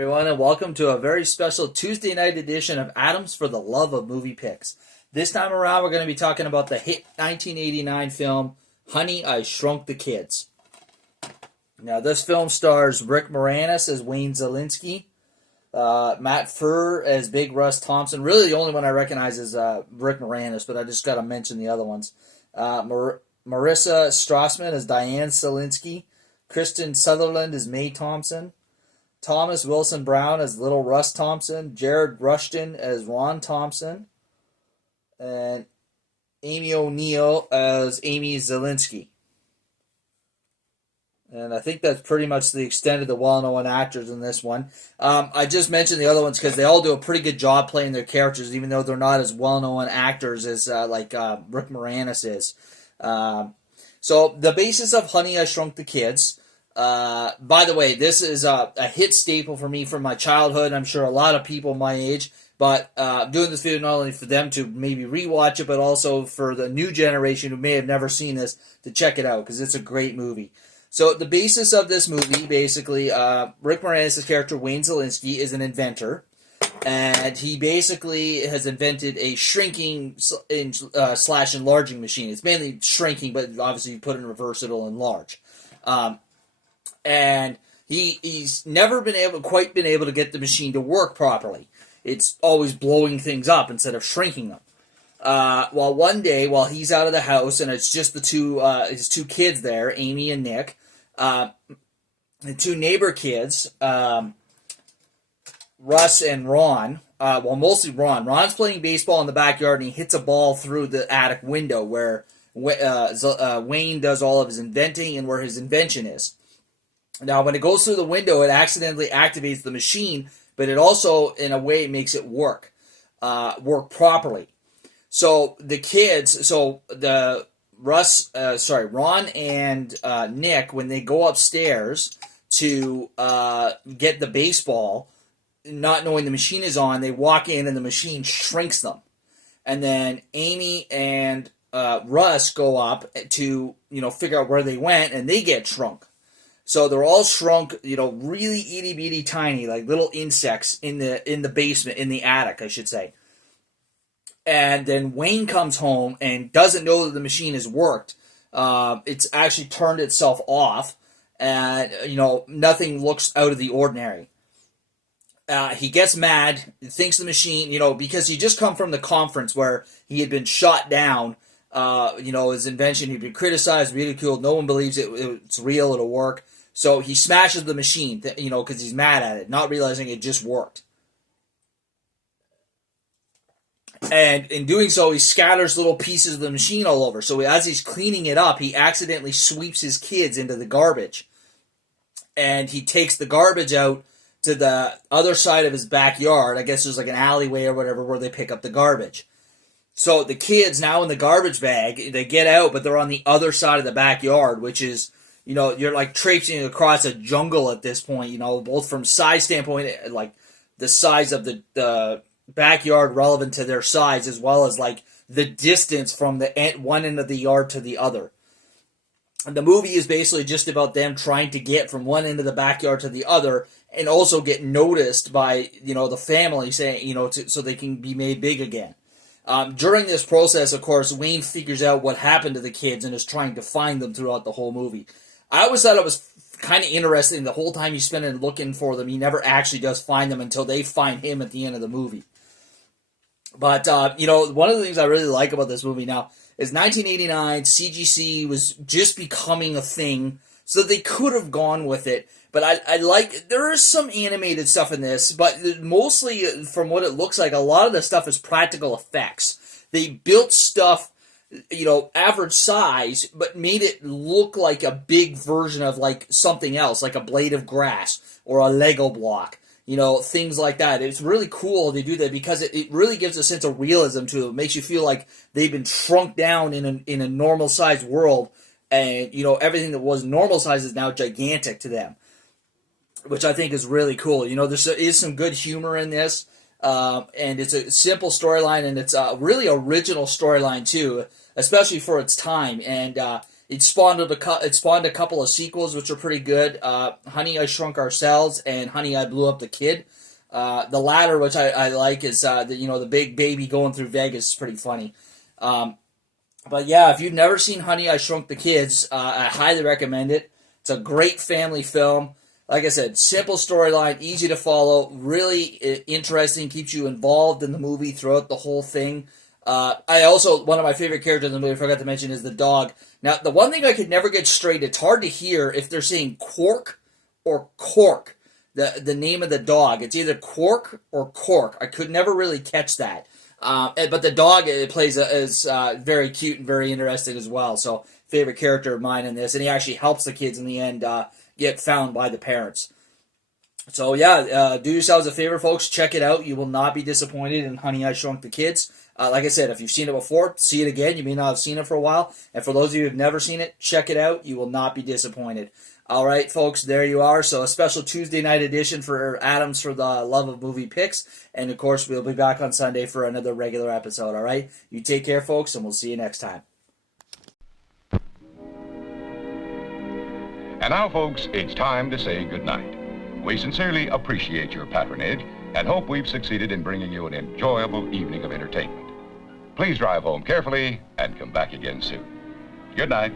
Everyone, and welcome to a very special Tuesday night edition of Adams for the Love of Movie Picks. This time around, we're going to be talking about the hit 1989 film Honey, I Shrunk the Kids. Now, this film stars Rick Moranis as Wayne Szalinski, Matt Furr as Big Russ Thompson. Really, the only one I recognize is Rick Moranis, but I just got to mention the other ones. Marissa Strassman as Diane Szalinski, Kristen Sutherland as Mae Thompson, Thomas Wilson Brown as Little Russ Thompson, Jared Rushton as Ron Thompson, and Amy O'Neill as Amy Szalinski. And I think that's pretty much the extent of the well-known actors in this one. I just mentioned the other ones because they all do a pretty good job playing their characters, even though they're not as well-known actors as Rick Moranis is. So the basis of Honey, I Shrunk the Kids. By the way, this is a hit staple for me from my childhood. I'm sure a lot of people my age, but I'm doing this video not only for them to maybe rewatch it, but also for the new generation who may have never seen this to check it out, because it's a great movie. So the basis of this movie, basically, Rick Moranis' character, Wayne Szalinski, is an inventor, and he basically has invented a shrinking slash enlarging machine. It's mainly shrinking, but obviously you put it in reverse, it'll enlarge. And he's never quite been able to get the machine to work properly. It's always blowing things up instead of shrinking them. Well, one day, while he's out of the house, and it's just his two kids there, Amy and Nick, the two neighbor kids, Russ and Ron, mostly Ron. Ron's playing baseball in the backyard, and he hits a ball through the attic window where Wayne does all of his inventing and where his invention is. Now, when it goes through the window, it accidentally activates the machine, but it also, in a way, makes it work properly. So the kids, Ron and Nick, when they go upstairs to get the baseball, not knowing the machine is on, they walk in and the machine shrinks them. And then Amy and Russ go up to, figure out where they went, and they get shrunk. So they're all shrunk, really itty bitty tiny, like little insects in the basement, in the attic, I should say. And then Wayne comes home and doesn't know that the machine has worked. It's actually turned itself off, and nothing looks out of the ordinary. He gets mad, thinks the machine, because he just come from the conference where he had been shot down. His invention, he'd been criticized, ridiculed. No one believes it's real, it'll work. So he smashes the machine, because he's mad at it, not realizing it just worked. And in doing so, he scatters little pieces of the machine all over. So as he's cleaning it up, he accidentally sweeps his kids into the garbage. And he takes the garbage out to the other side of his backyard. I guess there's like an alleyway or whatever where they pick up the garbage. So the kids, now in the garbage bag, they get out, but they're on the other side of the backyard, which is, you're like traipsing across a jungle at this point, both from size standpoint, like the size of the backyard relevant to their size, as well as like the distance from the one end of the yard to the other. And the movie is basically just about them trying to get from one end of the backyard to the other, and also get noticed by, the family, saying, so they can be made big again. During this process, of course, Wayne figures out what happened to the kids and is trying to find them throughout the whole movie. I always thought it was kind of interesting. The whole time you spend it looking for them, he never actually does find them until they find him at the end of the movie. But, one of the things I really like about this movie now is 1989, CGC was just becoming a thing, so they could have gone with it. But I like, there is some animated stuff in this, but mostly, from what it looks like, a lot of the stuff is practical effects. They built stuff, average size, but made it look like a big version of, like, something else, like a blade of grass or a Lego block. Things like that. It's really cool they do that because it really gives a sense of realism to it. It makes you feel like they've been shrunk down in a normal-sized world, and, everything that was normal size is now gigantic to them, which I think is really cool. There is some good humor in this, and it's a simple storyline, and it's a really original storyline, too, especially for its time, and It spawned a couple of sequels, which are pretty good. Honey, I Shrunk Ourselves and Honey, I Blew Up the Kid. The latter, which I like, is the big baby going through Vegas is pretty funny. But yeah, if you've never seen Honey, I Shrunk the Kids, I highly recommend it. It's a great family film. Like I said, simple storyline, easy to follow, really interesting, keeps you involved in the movie throughout the whole thing. One of my favorite characters in the movie, I forgot to mention, is the dog. Now, the one thing I could never get straight, it's hard to hear if they're saying Quark or Cork, the name of the dog. It's either Quark or Cork. I could never really catch that. But the dog is very cute and very interesting as well. So, favorite character of mine in this. And he actually helps the kids in the end get found by the parents. So, yeah, do yourselves a favor, folks. Check it out. You will not be disappointed in Honey, I Shrunk the Kids. Like I said, if you've seen it before, see it again. You may not have seen it for a while. And for those of you who have never seen it, check it out. You will not be disappointed. All right, folks, there you are. So a special Tuesday night edition for Adams for the Love of Movie Picks. And, of course, we'll be back on Sunday for another regular episode, all right? You take care, folks, and we'll see you next time. And now, folks, it's time to say goodnight. We sincerely appreciate your patronage and hope we've succeeded in bringing you an enjoyable evening of entertainment. Please drive home carefully and come back again soon. Good night.